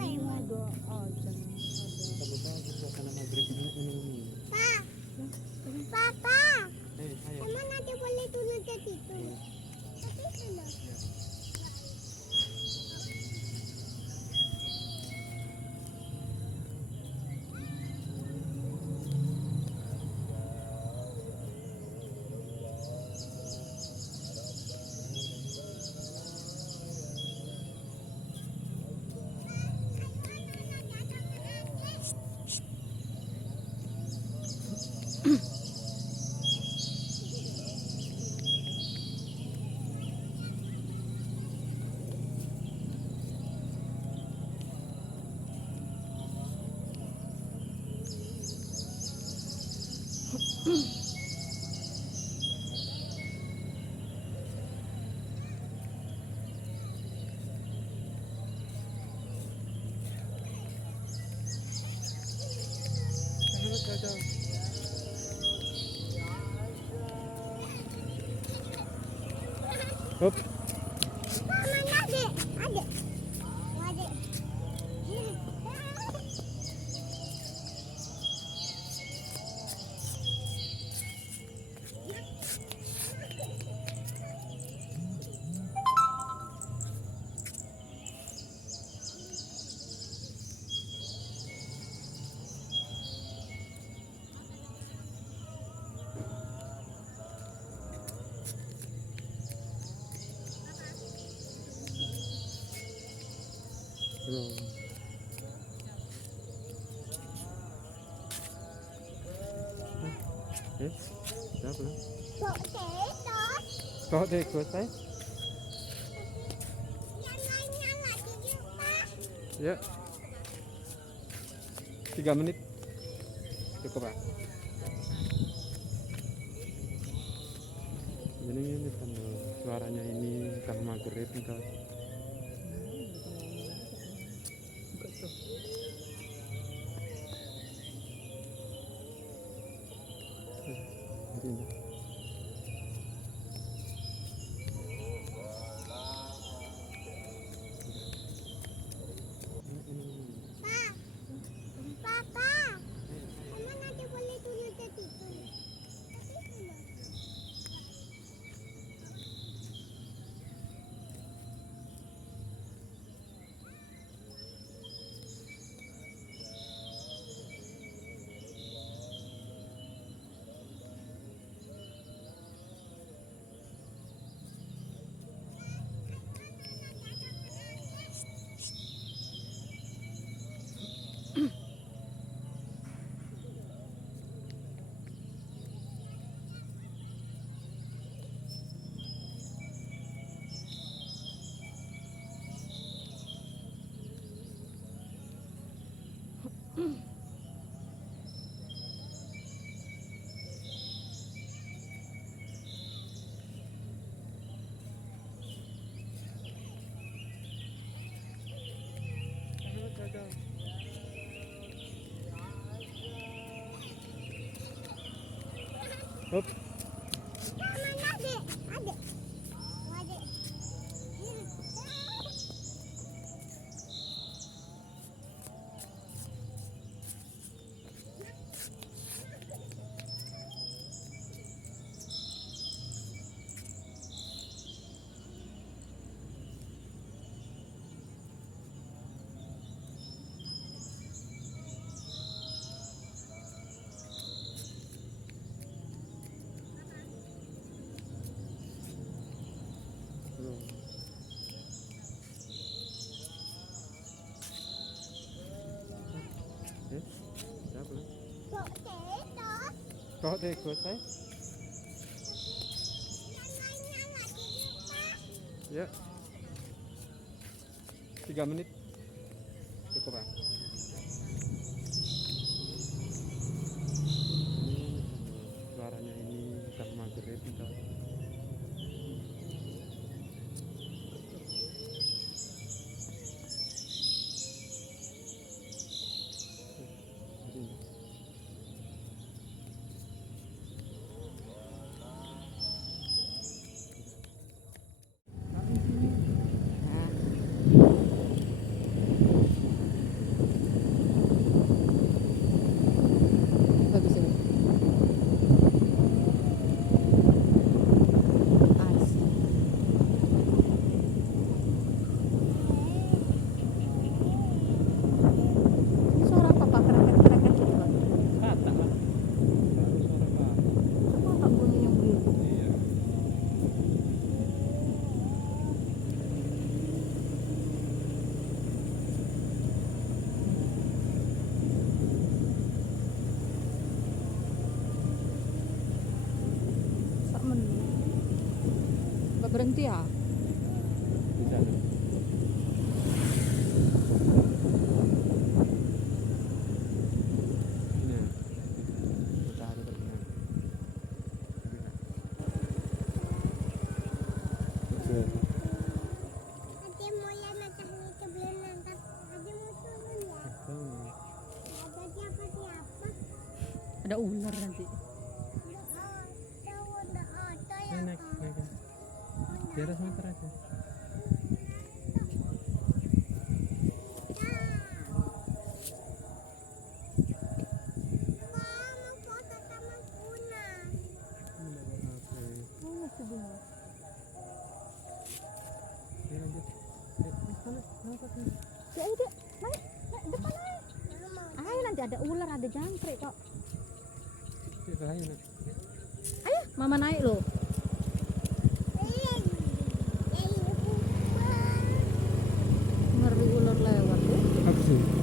Ada azan. Bagus suasana maghrib ini. Pak, Papa, Ayo. emang nanti boleh turun ke situ? Tapi sana. Hop. Mana adek? Adek. Adek. Siapa lah? Kok Kok deh selesai? Jangan lagi Pak. Ya. 3 menit. Cukup, Pak. Ini kan suaranya ini kalau maghrib entar. Papa, emang nanti boleh turun ke situ? Tapi sana. Hop. Mana adek? Adek. Adek. Siapa lah? Kok Kok deh selesai? Jangan lagi Pak. Ya. 3 menit. Cukup, Pak. Ini suaranya ini kalau maghrib entar. berhenti ya? Di sana. Ini ya. Matahari terbenam. Oke. Ada mulai matahari sebelum nanti ada mau turun ya. Ada siapa-siapa. Ada ular nanti. Ada oto yang Naik. Di atas motor aja. mau foto sama Kuna. Oke. Oh, masih bunga. Ya lanjut. Sana, angkat nih. Ya ini Dek. Naik depan naik. Ayo nanti ada ular, ada jangkrik kok. Bahaya nak. Ayo, mama naik loh. Ngeri ular lewat tuh. Apa sih?